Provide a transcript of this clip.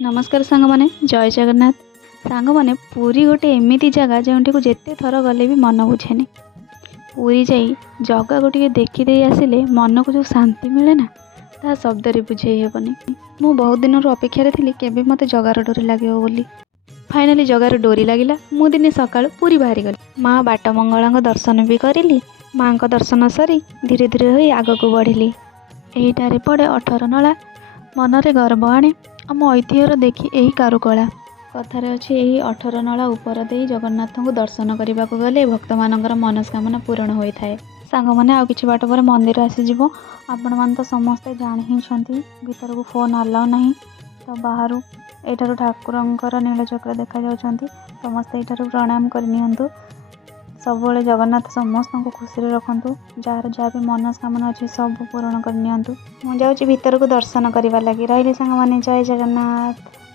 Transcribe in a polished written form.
नमस्कार सांग माने जय जगन्नाथ। सांग माने पुरी गोटे एमिति जगह जोंठी को जेते थर गले भी मन बुझेनी। पुरी जाई जगह को टिके देखी दे आसिले मन को जो शांति मिले ना ता शब्द रे बुझेई हेबनी। मु बहुत दिन अपेक्षा थी केबे मते जगार डोरी लागियो बोली। फाइनाली जगार डोरी लागिला। मु दिने सकाळ पुरी बाहरी गली। माँ बाट मंगला दर्शन भी करिली। माँ को दर्शन सरी धीरे धीरे होई आग को बढ़िली। एहिटारे पड़े 18 नला मनरे गर्व आणे आम ऐतिह्यर देखी यही कारुकला। कथार अच्छी यही 18 नला उपर दे जगन्नाथ को दर्शन करने को गले भक्त मानकर मनस्कामना पूरण होता है। सांग मैंने आउ कि बाट पर मंदिर आसीज। आपण मैंने तो समस्ते जाणी ही भीतर को फोन आलाउ नहीं तो बाहर एठार ठाकुर नीलचक्र देखा जाउछंती। समस्ते एठार प्रणाम करनियंतु। सबुबले जगन्नाथ समस्त को खुशी रखु। जार जहाँ भी मनस्कामना अच्छी सब पूरण करनियंतु। मु जाऊँगी भीतर को दर्शन करने लगी। रही सांग मैंने जय जगन्नाथ।